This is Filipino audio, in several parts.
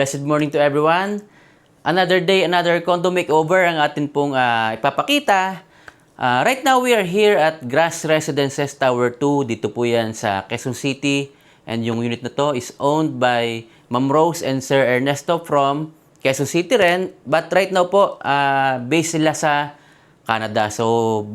Blessed morning to everyone. Another day, another condo makeover ang atin pong ipapakita. Right now, we are here at Grass Residences Tower 2. Dito po yan sa Quezon City. And yung unit na to is owned by Ma'am Rose and Sir Ernesto from Quezon City rin. But right now po, based sila sa Canada. So,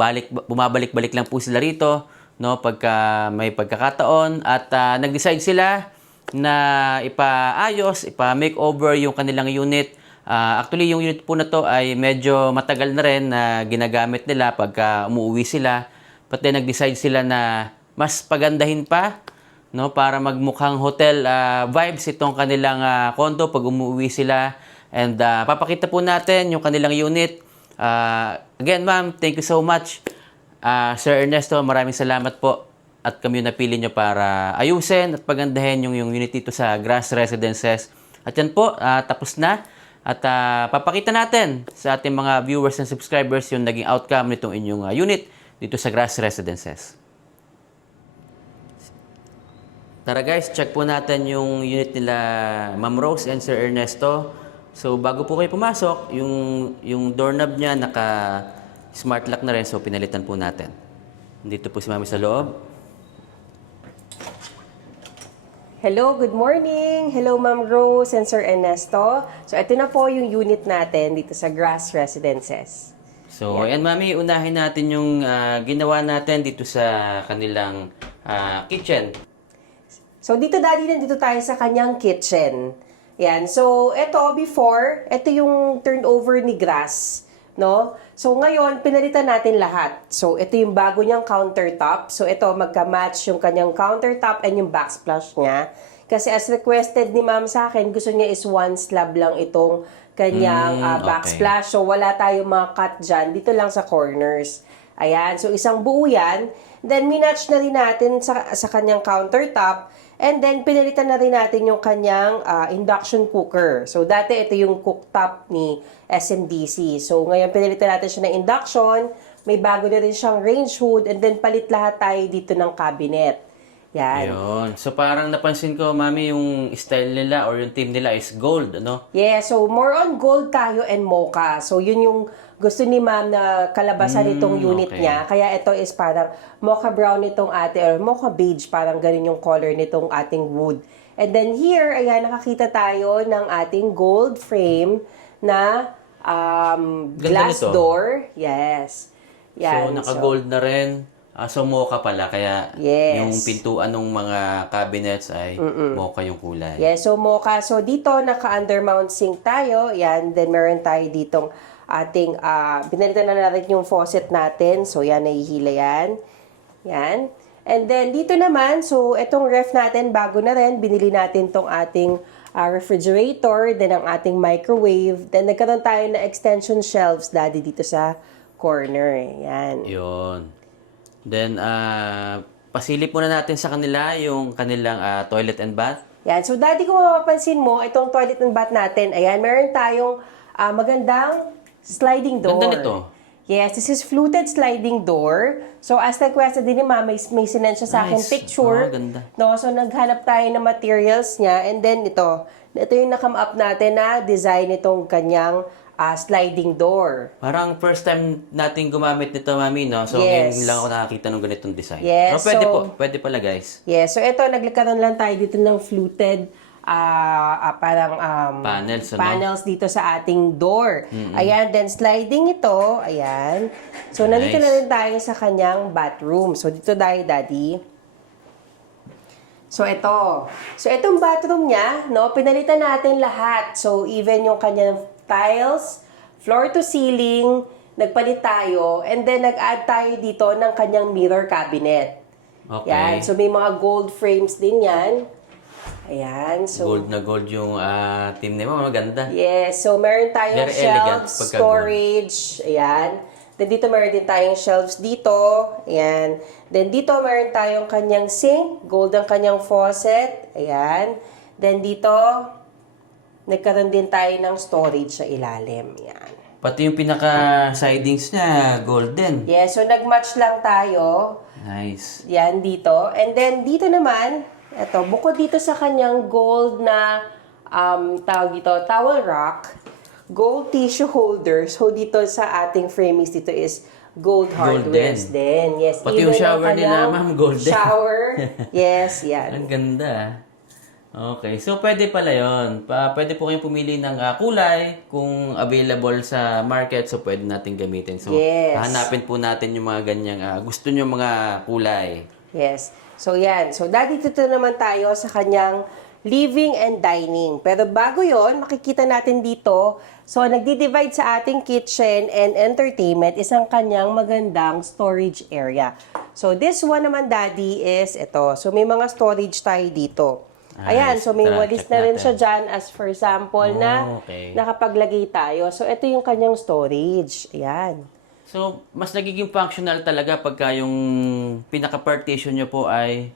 bumabalik-balik lang po sila rito, no, pagka may pagkakataon. At nag-decide sila na ipaayos, ipa-makeover yung kanilang unit. Actually, yung unit po na to ay medyo matagal na rin na ginagamit nila pagka umuwi sila. But then, nag-decide sila na mas pagandahin pa, no, para magmukhang hotel vibes itong kanilang condo pag umuwi sila. And papakita po natin yung kanilang unit. Again, ma'am, thank you so much. Sir Ernesto, maraming salamat po. At kami yung napili nyo para ayusin at pagandahin yung unit dito sa Grass Residences. At yan po, tapos na. At papakita natin sa ating mga viewers and subscribers yung naging outcome nitong inyong unit dito sa Grass Residences. Tara guys, check po natin yung unit nila Ma'am Rose and Sir Ernesto. So bago po kayo pumasok, yung doorknob niya naka-smart lock na rin, so pinalitan po natin. Dito po si Mami sa loob. Hello, good morning! Hello, Ma'am Rose and Sir Ernesto. So, ito na po yung unit natin dito sa Grass Residences. So, ayan, Mami, unahin natin yung ginawa natin dito sa kanilang kitchen. So, dito, Daddy, nandito tayo sa kanyang kitchen. Yan. So, ito yung turnover ni Grass. No? So, ngayon, pinalitan natin lahat. So, ito yung bago niyang countertop. So, ito, magka-match yung kanyang countertop and yung backsplash niya. Kasi as requested ni ma'am sa akin, gusto niya is one slab lang itong kanyang backsplash. So, wala tayong mga cut dyan. Dito lang sa corners. Ayan. So, isang buo yan. Then, minatch na rin natin sa kanyang countertop. And then, pinalitan na rin natin yung kanyang induction cooker. So, dati ito yung cooktop ni SMDC. So, ngayon pinalitan natin siya ng induction. May bago na rin siyang range hood. And then, palit lahat tayo dito ng cabinet. Yan. Ayun. So, parang napansin ko, Mami, yung style nila or yung team nila is gold, ano? Yeah, so more on gold tayo and mocha. So, yun yung gusto ni ma'am na kalabasan itong unit niya. Kaya ito is parang mocha brown itong ate or mocha beige. Parang ganun yung color nitong ating wood. And then here, ayan, nakakita tayo ng ating gold frame na glass door. Yes. So, Yan. naka-gold na rin. So, mocha pala. Kaya Yes. yung pintuan ng mga cabinets ay mocha yung kulay. Yes, so mocha. So, dito, naka-undermount sink tayo. Yan. Then, meron tayo ditong ating, pinalitan na natin yung faucet natin. So, yan, nahihila yan. Yan. And then, dito naman, so, itong ref natin, bago na rin. Binili natin tong ating refrigerator, then ang ating microwave. Then, nagkaroon tayo na extension shelves, Daddy, dito sa corner. Yan. Yun. Then, pasilip muna natin sa kanila yung kanilang toilet and bath. Yan. So, Daddy, kung mapapansin mo, itong toilet and bath natin, ayan, meron tayong magandang sliding door. Ganda nito. Yes, this is fluted sliding door. So, as requested din ni Ma'am, may sinend siya sa akin picture. Oh, ganda. No, so, naghanap tayo ng materials niya. And then, ito yung na-come up natin na design itong kanyang sliding door. Parang first time natin gumamit nito, Mami, no? So, Yes. ngayon lang ako nakakita ng ganitong design. Yes, Pero pwede so- po. Pwede pala, guys. Yes, so ito, nagkaroon lang tayo dito ng fluted parang Panels, ano? panels dito sa ating door. Ayan, then sliding ito, ayan. So, nandito Nice. na rin tayo sa kanyang bathroom. So, dito tayo, Daddy. So, ito. So, itong bathroom niya, no, pinalitan natin lahat. So, even yung kanyang tiles, floor to ceiling, nagpalit tayo, and then nag-add tayo dito ng kanyang mirror cabinet. Okay. Yan. So, may mga gold frames din yan. Ayan. So, Gold na gold yung team name mo. Maganda. yes. So, meron tayong Very elegant shelves, pagka storage. Ayan. Then, dito meron din tayong shelves dito. Ayan. Then, dito meron tayong kanyang sink. Gold ang kanyang faucet. Ayan. Then, dito, nagkaroon din tayo ng storage sa ilalim. Ayan. Pati yung pinaka-sidings niya, golden. Yes. So, nag-match lang tayo. Nice. Yan, dito. And then, dito naman, eto, bukod dito sa kanyang gold na, tawag dito, towel rack, gold tissue holder. So, dito sa ating framings dito is gold hardwares din. Yes. Pati even yung shower ang nila, kanyang ma'am, golden. Shower. Yes, yan. Ang ganda. Okay. So, pwede pala yun. Pwede po kayong pumili ng kulay kung available sa market. So, pwede natin gamitin. So, Yes. hanapin po natin yung mga ganyang gusto nyo mga kulay. Yes. So, yan. So, dito naman tayo sa kanyang living and dining. Pero bago yon, makikita natin dito, so, nagdi-divide sa ating kitchen and entertainment isang kanyang magandang storage area. So, this one naman, Daddy, is ito. So, may mga storage tayo dito. Ayan, so may Tara, walis check na rin natin. siya dyan as for sample na Okay. nakapaglagay tayo. So, ito yung kanyang storage. Ayan. So, mas nagiging functional talaga pagka yung pinaka-partition nyo po ay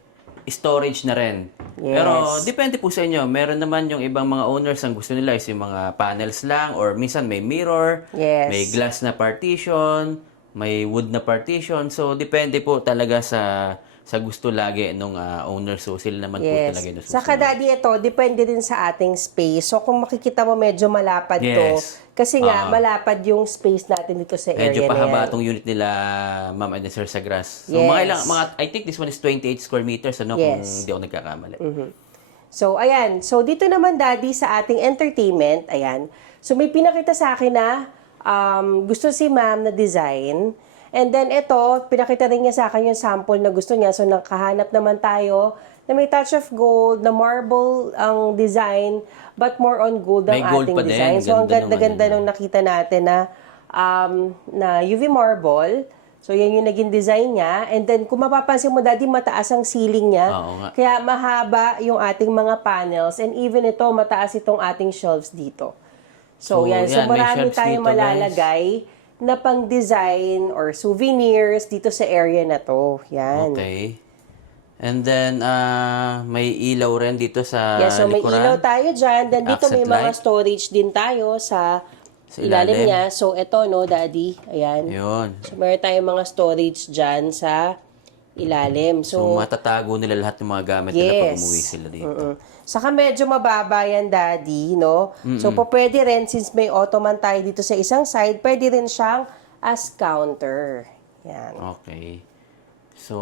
storage na rin. Yes. Pero, depende po sa inyo. Meron naman yung ibang mga owners ang gusto nila is yung mga panels lang or minsan may mirror, Yes. may glass na partition, may wood na partition. So, depende po talaga sa gusto lagi nung owner. So, sila naman po Yes. talaga yung Saka, Daddy, ito, depende din sa ating space. So, kung makikita mo, medyo malapad to. Yes. Kasi nga, malapad yung space natin dito sa area Medyo na pahaba yan. itong unit nila, Ma'am and Sir, sa grass. So, Yes. I think this one is 28 square meters, ano, kung Yes. hindi ako nagkakamali. So, ayan. So, dito naman, Daddy, sa ating entertainment, ayan. So, may pinakita sa akin na gusto si Ma'am na design. And then, ito, pinakita rin niya sa akin yung sample na gusto niya. So, nakahanap naman tayo na may touch of gold, na marble ang design, but more on gold ang May gold ating pa din. design. So, ang Ganda ganda-ganda naman nung nakita natin na UV marble. So, yan yung naging design niya. And then, kung mapapansin mo, Daddy, mataas ang ceiling niya. Oo nga. Kaya mahaba yung ating mga panels. And even ito, mataas itong ating shelves dito. So, So, yan. So, yan, may marami shelves tayong dito, malalagay na pang-design or souvenirs dito sa area na to. Yan. Okay. And then, may ilaw rin dito sa Yeah, so may likuran. ilaw tayo dyan. Then dito may Accent mga light. storage din tayo sa Sa ilalim ilalim. niya. So, ito, no, Daddy. Ayan. Yun. So, meron tayong mga storage dyan sa ilalim. So, matatago nila lahat ng mga gamit nila pag Yes. umuwi sila dito. Saka medyo mababa yan, Daddy, no? So, pwede rin, since may ottoman tayo dito sa isang side, pwede rin siyang as counter. Yan. Okay. So,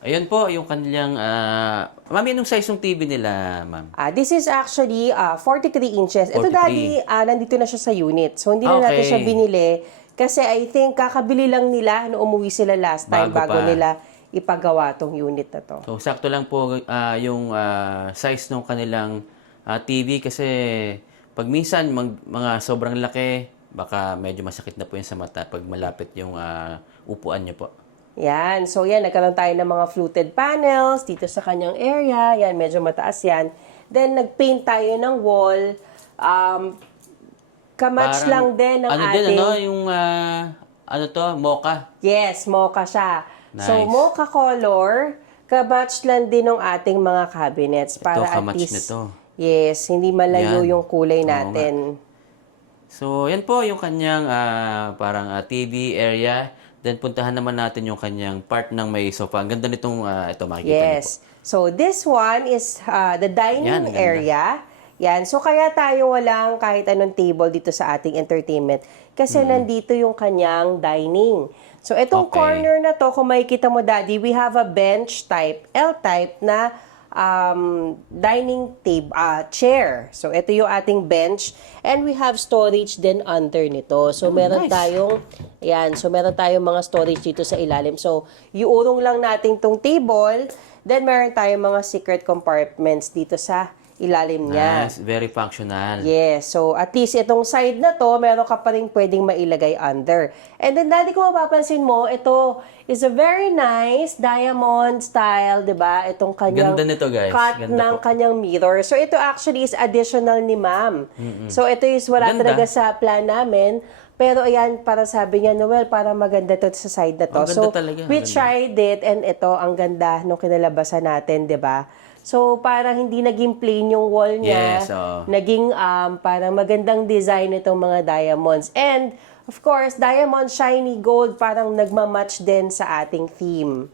ayun po, yung kanilang... Mami, anong size ng TV nila, ma'am? This is actually 43 inches. Ito, 43. Daddy, nandito na siya sa unit. So, hindi na natin Okay. siya binili. Kasi I think kakabili lang nila no umuwi sila last time Bago bago pa. nila ipagawa tong unit na to. So, sakto lang po yung size ng kanilang TV kasi pag minsan mga sobrang laki, baka medyo masakit na po yun sa mata pag malapit yung upuan nyo po. Yan. So, yan. Nagkaroon tayo ng mga fluted panels dito sa kanyang area. Yan. Medyo mataas yan. Then, nag-paint tayo ng wall. Kamatch lang din ng ating... yung mocha. Yes, mocha siya. So, Nice. mocha color, kamatch lang din ng ating mga cabinets. Para at kamatch least, nito. yes, hindi malayo Yan. yung kulay Oo natin. So, yan po yung kanyang parang TV area. Then, puntahan naman natin yung kanyang part ng may sofa. Ang ganda nitong ito, makikita niyo po. Yes. So, this one is the dining Yan, ganda. area. Yan. So, kaya tayo walang kahit anong table dito sa ating entertainment. Kasi nandito yung kanyang dining. So, itong Okay. corner na to, kung makikita mo, Daddy, we have a bench type, L-type na dining table, chair. So, ito yung ating bench. And we have storage din under nito. So, meron nice. tayong, yan. So, meron tayong mga storage dito sa ilalim. So, iurong lang natin tong table. Then, meron tayong mga secret compartments dito sa ilalim niya. Nice. Very functional. Yes. So, at least itong side na to, meron ka pa rin pwedeng mailagay under. And then, Daddy, kung mapapansin mo, ito is a very nice diamond style, di ba? Itong kanyang Ganda nito, guys. cut Ganda ng po. kanyang mirror. So, ito actually is additional ni ma'am. So, ito is wala Ganda. talaga sa plan namin. Pero ayan, para sabi niya, Noel, para maganda to sa side na to. Ang ganda So, talaga, ang we ganda. tried it and ito, ang ganda nung kinalabasan natin, di ba? So, parang hindi naging plain yung wall niya. Yes, oo. Naging parang magandang design itong mga diamonds. And, of course, diamond, shiny gold, parang nagmamatch din sa ating theme.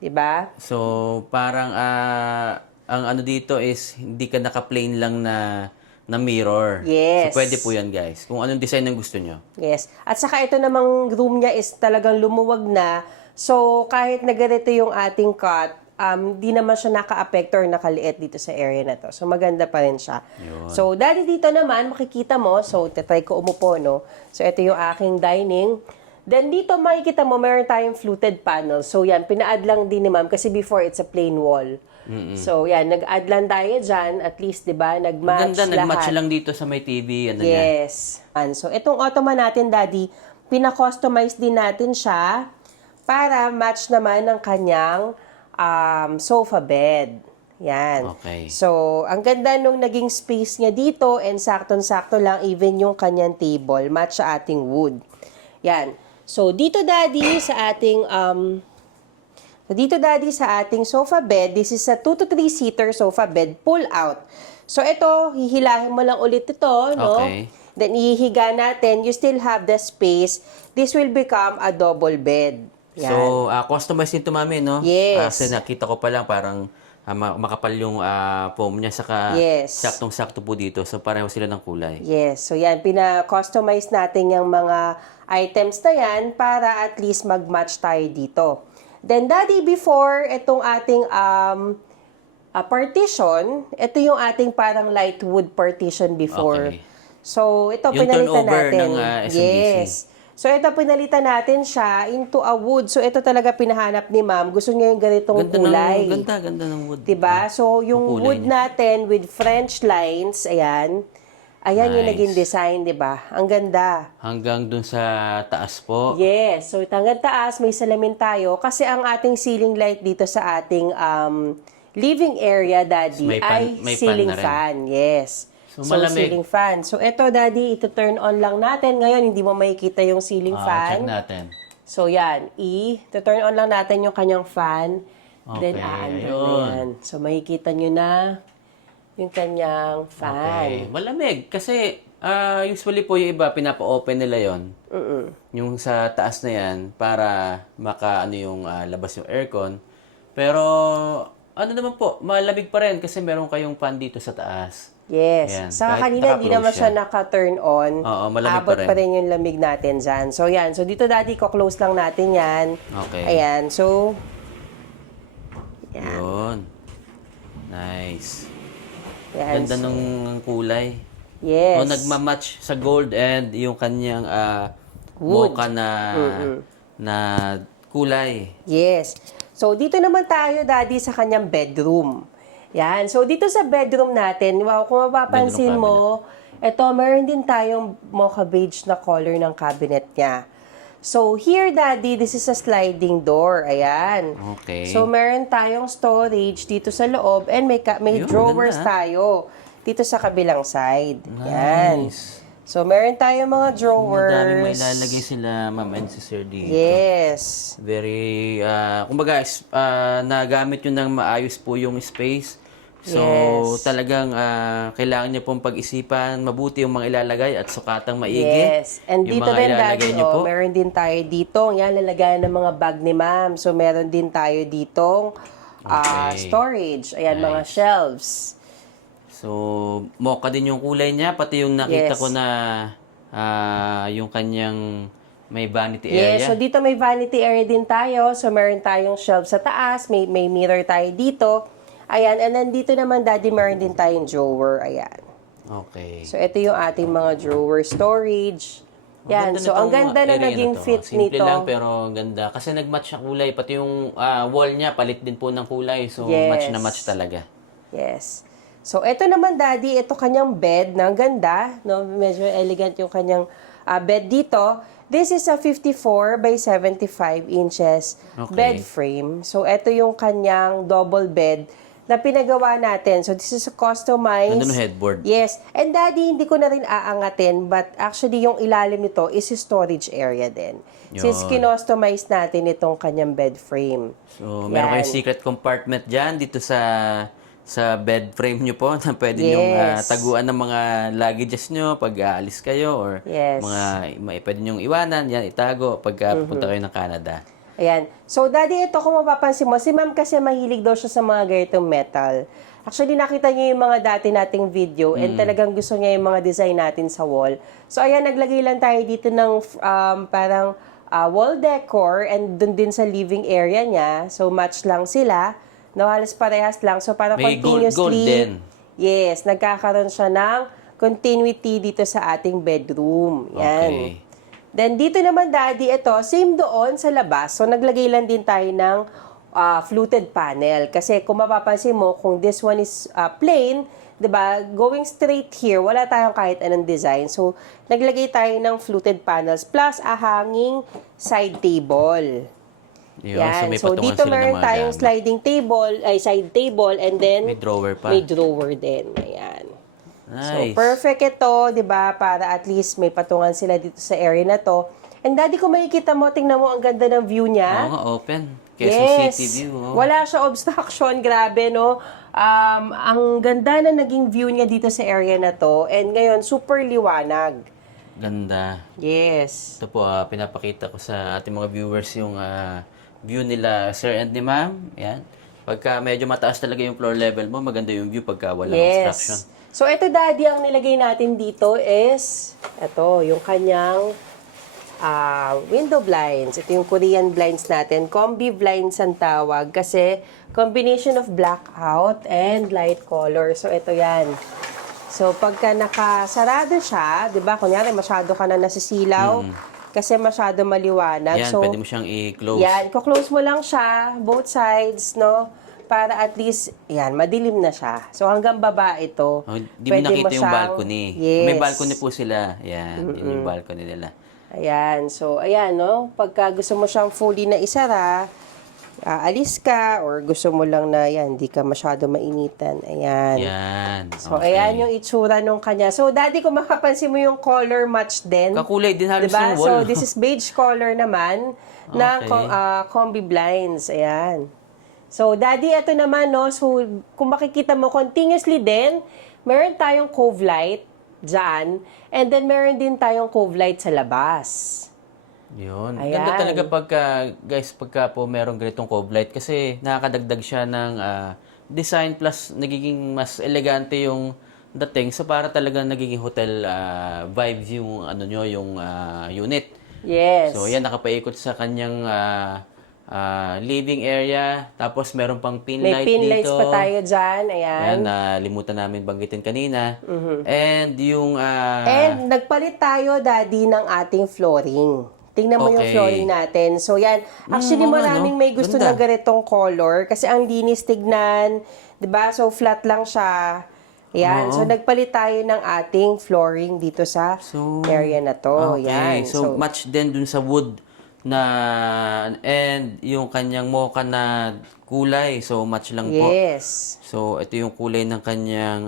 Diba? So, parang ang ano dito is hindi ka naka-plain lang na mirror. Yes. So, pwede po yan, guys. Kung anong design ang gusto nyo. Yes. At saka ito namang room niya is talagang lumuwag na. So, kahit na ganito yung ating cut, di naman siya naka-apekto or nakaliit dito sa area na to. So, maganda pa rin siya. Yun. So, Daddy, dito naman, makikita mo. So, tatry ko umupo, no? So, ito yung aking dining. Then, dito makikita mo, meron tayong fluted panel. So, yan, pina-add lang din ni ma'am kasi before it's a plain wall. So, yan, nag-add lang tayo dyan. At least, di ba, nag-match Ganda, nag-match lahat. lang dito sa may TV. Ano niya. Yes. So, itong ottoman natin, Daddy, pina-customize din natin siya para match naman ng kanyang sofa bed. Yan. Okay. So, ang ganda nung naging space niya dito and saktong-sakto lang even yung kanyang table match sa ating wood. Yan. So, dito, Daddy, sa ating sofa bed, this is a 2 to 3 seater sofa bed pull out. So, ito, hihilahin mo lang ulit ito, no? Okay. Then, ihihiga natin. You still have the space. This will become a double bed. Yan. So, customize nito, mami, no? Yes. Kasi nakita ko pa lang parang makapal yung foam niya. Saka Yes. saktong-sakto po dito. So, pareho sila ng kulay. Yes. So, yan. Pina-customize natin yung mga items na yan para at least mag-match tayo dito. Then, Daddy, before itong ating partition, ito yung ating parang light wood partition before. Okay. So, ito, Yung pinalitan turnover natin. ng, SMDC. Yes. So, ito, pinalitan natin siya into a wood. So, ito talaga pinahanap ni ma'am. Gusto niya yung ganitong kulay. Ganda ng wood. Diba? So, yung kulay wood niya. natin with French lines, ayan. Ayan yung Nice. naging design, diba? Ang ganda. Hanggang dun sa taas po. Yes. So, hanggang taas, may salamin tayo. Kasi ang ating ceiling light dito sa ating living area, Daddy, May fan- ay may fan ceiling na rin. fan. Yes. So, So, malamig. ceiling fan. So, eto, Daddy, ito turn on lang natin. Ngayon, hindi mo makikita yung ceiling Check fan. natin. So, yan. turn on lang natin yung kanyang fan. Then, Okay, aandar na ayun. yan. So, makikita nyo na yung kanyang Okay. fan. Malamig. Kasi, usually po yung iba, pinapa-open nila yon. Yung sa taas na yan, para maka, yung labas yung aircon. Pero, ano naman po, malamig pa rin kasi meron kayong fan dito sa taas. Yes. Yan. Saka Kahit kanina, hindi naka-close naman siya siya. naka-turn on. Oo, malamig Abot pa rin. pa rin yung lamig natin dyan. So, yan. So, dito, Daddy, ko-close lang natin yan. Okay. Ayan. So, yan. Yun. Nice. Yan. Ganda ng kulay. Yes. O, nagmamatch sa gold and yung kanyang Wood. mocha na kulay. Yes. So, dito naman tayo, Daddy, sa kanyang bedroom. Yan. So, dito sa bedroom natin, wow, kung mapapansin Bedroom mo, ito, meron din tayong mocha beige na color ng cabinet niya. So, here, Daddy, this is a sliding door. Ayan. Okay. So, meron tayong storage dito sa loob and may Yun, drawers ganda. tayo dito sa kabilang side. Yan. Nice. So, meron tayong mga drawers. Madaming may lalagay sila, Ma'am and si Sir dito. Yes. Very, kumbaga, nagamit nyo ng maayos po yung space. So, Yes. talagang kailangan nyo pong pag-isipan, mabuti yung mga ilalagay at sukatang maigi. Yes. And Yung dito mga din, ilalagay Daddy, nyo po. meron din tayo dito. Yan, lalagayan ng mga bag ni ma'am. So, meron din tayo ditong Okay. storage. Ayan, mga Nice. shelves. So, So, mocha din yung kulay niya, pati yung nakita Yes. ko na yung kanyang may vanity Yes, area. so dito may vanity area din tayo. So meron tayong shelf sa taas, may mirror tayo dito. Ayan, and then dito naman, Daddy, meron din tayong drawer. Ayan. Okay. So ito yung ating mga drawer storage. Yan, Ganda so ang nitong ganda na area naging to. fit Simple nito. lang pero ang ganda. Kasi nag-match ang kulay. Pati yung wall niya, palit din po ng kulay. So, Yes. match na match talaga. Yes. So, ito naman, Daddy, ito kanyang bed na ang ganda. No? Medyo elegant yung kanyang bed dito. This is a 54 by 75 inches Okay. bed frame. So, ito yung kanyang double bed na pinagawa natin. So, this is a customized. Ganda ng headboard. Yes. And Daddy, hindi ko na rin aangatin, but actually yung ilalim nito is a storage area din. Since Yun. kinostomize natin itong kanyang bed frame. So, meron Yan. kayong secret compartment dyan dito sa bed frame nyo po na pwede nyong Yes. taguan ng mga luggages nyo pag aalis kayo or Yes. pwede nyong iwanan, yan, itago pag pupunta kayo ng Canada. Ayan. So, Daddy, ito kung mapapansin mo, si Ma'am kasi mahilig daw siya sa mga ganitong metal. Actually, nakita niyo yung mga dati nating video and talagang gusto niya yung mga design natin sa wall. So, ayan, naglagay lang tayo dito ng parang wall decor and dun din sa living area niya. So, match lang sila. No, halos parehas lang. So, para May gold continuously... din. Yes, nagkakaroon siya ng continuity dito sa ating bedroom. Yan. Okay. Then, dito naman, Daddy, ito, same doon sa labas. So, naglagay lang din tayo ng fluted panel. Kasi kung mapapansin mo, kung this one is plain, 'di ba? Going straight here, wala tayong kahit anong design. So, naglagay tayo ng fluted panels plus a hanging side table. Yun, Yan. may So, patungan dito sila ng meron mga tayong gamit. sliding table, side table, and then May drawer pa. may drawer din. Ayan. So, Nice. perfect ito, 'di ba? Para at least may patungan sila dito sa area na to. And Daddy, kung makikita mo, tingnan mo ang ganda ng view niya. Oo nga, open. Quezon City view. Oh. Wala siya obstruction, grabe, no? Ang ganda na naging view niya dito sa area na to. And ngayon, super liwanag. Ganda. Yes. Ito po, pinapakita ko sa ating mga viewers yung view nila, sir and ni ma'am. Yan. Pagka medyo mataas talaga yung floor level mo, maganda yung view pagka walang obstruction. Yes. So, ito, Daddy, ang nilagay natin dito is, ito, yung kanyang window blinds. Ito yung Korean blinds natin. Combi blinds ang tawag kasi combination of blackout and light color. So, ito yan. So, pagka nakasarado siya, di ba, kunyari, masyado ka na nasisilaw kasi masyado maliwanag. Yan, So, pwede mo siyang i-close. yan, i-close mo lang siya, both sides, no? Para at least, yan, madilim na siya. So, hanggang baba ito. Oh, di mo nakita yung balcony. Yes. May balcony po sila. Yan, yun yung balcony nila. Ayan. So, ayan, no? Pagka gusto mo siyang fully na isara, aalis ka, or gusto mo lang na, yan, di ka masyado mainitan. Ayan. Yan. So, ayan yung itsura nung kanya. So, Daddy, kung makapansin mo yung color match din. Kakulay din halos Diba? yung wall. So, this is beige color naman na Okay. combi blinds. Ayan. So, Daddy, ito naman, no? So, kung makikita mo, continuously din, meron tayong cove light dyan. And then, meron din tayong cove light sa labas. Yun. Ayan. Ganda talaga pagka po merong ganitong cove light kasi nakakadagdag siya ng design plus nagiging mas elegante yung dating. So, para talaga nagiging hotel vibes yung yung unit. Yes. So, yan, nakapaikot sa kanyang living area. Tapos, meron pang pin May light pin dito. lights pa tayo dyan. Ayan. Yan, limutan namin banggitin kanina. And yung... And nagpalit tayo, Daddy, ng ating flooring. Tingnan mo yung Okay. flooring natin. So, yan. Actually, oo nga, maraming no? may gusto Ganda. na ganitong color kasi ang linis tignan. 'Di ba? So, flat lang siya. Yan. Oo. So, nagpalit tayo ng ating flooring dito sa area na to. Okay. Yan. So, match din dun sa wood na and yung kanyang mocha na kulay. So, match lang po. Yes. So, ito yung kulay ng kanyang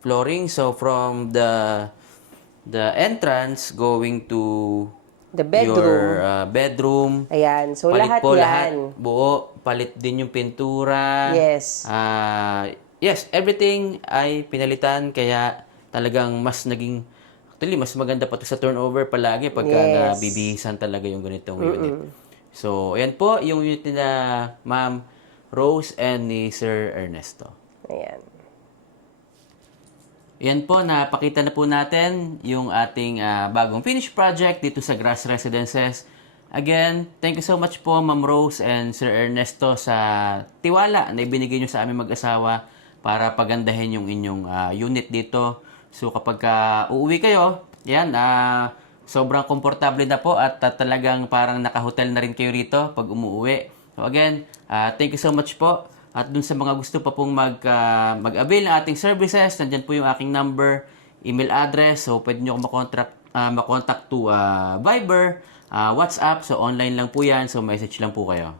flooring. So, from the entrance going to The bedroom. your bedroom. Ayan. So, Palit lahat po yan. lahat. Buo. Palit din yung pintura. Yes. Yes, everything ay pinalitan. Kaya talagang mas naging... Actually, mas maganda pa to sa turnover palagi pagka Yes. nabibihisan talaga yung ganitong unit. So, ayan po yung unit na Ma'am Rose and ni Sir Ernesto. Ayan. Yan po, napakita na po natin yung ating bagong finished project dito sa Grass Residences. Again, thank you so much po Ma'am Rose and Sir Ernesto sa tiwala na ibinigay nyo sa aming mag-asawa para pagandahin yung inyong unit dito. So kapag uuwi kayo, yan, sobrang komportable na po at talagang parang naka-hotel na rin kayo rito pag umuwi. So again, thank you so much po. At dun sa mga gusto pa pong mag-avail ng ating services, nandyan po yung aking number, email address. So, pwede nyo akong makontak to Viber, WhatsApp. So, online lang po yan. So, message lang po kayo.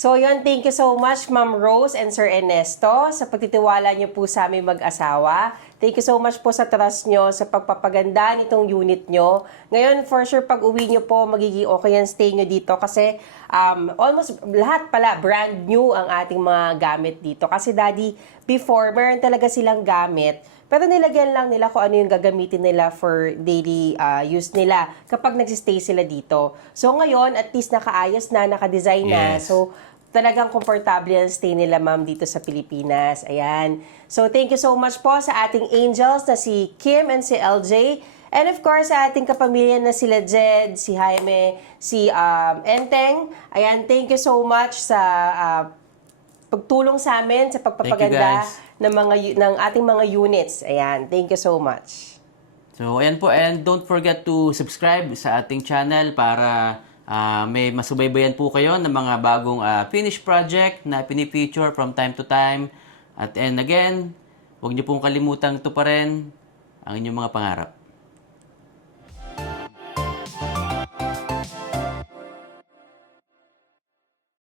So yun, thank you so much Ma'am Rose and Sir Ernesto sa pagtitiwala niyo po sa aming mag-asawa. Thank you so much po sa trust nyo, sa pagpapaganda nitong unit nyo. Ngayon, for sure, pag uwi nyo po, magiging okay ang stay nyo dito kasi almost lahat pala, brand new ang ating mga gamit dito. Kasi Daddy, before, meron talaga silang gamit, pero nilagyan lang nila kung ano yung gagamitin nila for daily use nila kapag nagsistay sila dito. So ngayon, at least nakaayos na, nakadesign na. Yes. So talagang komportable ang stay nila ma'am dito sa Pilipinas. Ayan. So thank you so much po sa ating angels na si Kim and si LJ. And of course, sa ating kapamilya na sila Jed, si Jaime, si Enteng. Ayan, thank you so much sa pagtulong sa amin sa pagpapaganda ng ating mga units. Ayan, thank you so much. So, ayan po. And don't forget to subscribe sa ating channel para may masubaybayan po kayo ng mga bagong finished project na pinifeature from time to time. And again, huwag niyo pong kalimutang tuparin ang inyong mga pangarap.